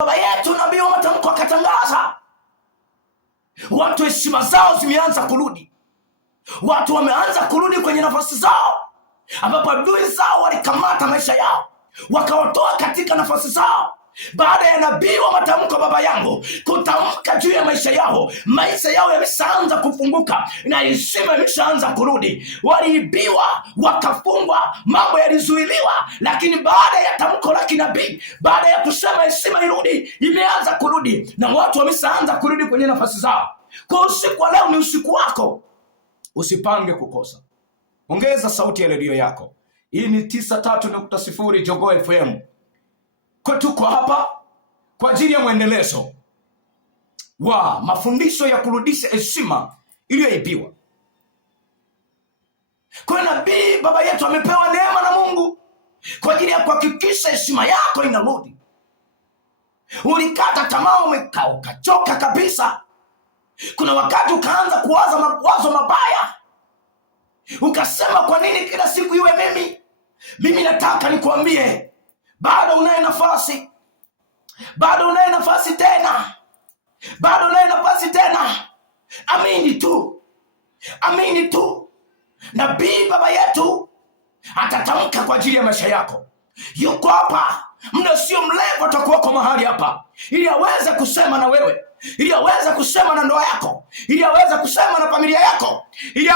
Baba yetu nabii wa matamko akatangaza, watu heshima zao zimeanza kurudi, watu wameanza kurudi kwenye nafasi zao, ambapo adui zao walikamata maisha yao wakawatoa katika nafasi zao. Baada ya nabii wa matamko baba yangu kutamka juu ya maisha yao yameshaanza kufunguka na heshima imeshaanza kurudi. Waliibiwa, wakafungwa, mambo yalizuiliwa, lakini baada ya tamko la kinabii, baada ya kusema heshima irudi, imeanza kurudi na watu wameshaanza kurudi kwenye nafasi zao. Kwa usiku wa leo ni usiku wako, usipange kukosa. Ongeza sauti ya redio yako. Hii ni 93.0 Jogoo FM. Tuko hapa kwa ajili ya mwendelezo wa mafundisho ya kurudisha heshima iliyoibiwa. Kwa nabii baba yetu amepewa neema na Mungu kwa ajili ya kuhakikisha heshima yako inarudi. Ulikata tamaa, ukachoka kabisa. Kuna wakati ukaanza kuwaza mawazo mabaya, ukasema kwa nini kila siku iwe mimi? Mimi nataka nikuambie, bado unaye nafasi, bado unaye nafasi tena, bado unaye nafasi tena. Amini tu, amini tu. Nabii baba yetu atatamka kwa ajili ya maisha yako. Yuko hapa, muda sio mrefu atakuwako mahali hapa, ili aweze kusema na wewe, ili aweze kusema na ndoa yako, ili aweze kusema na familia yako, ili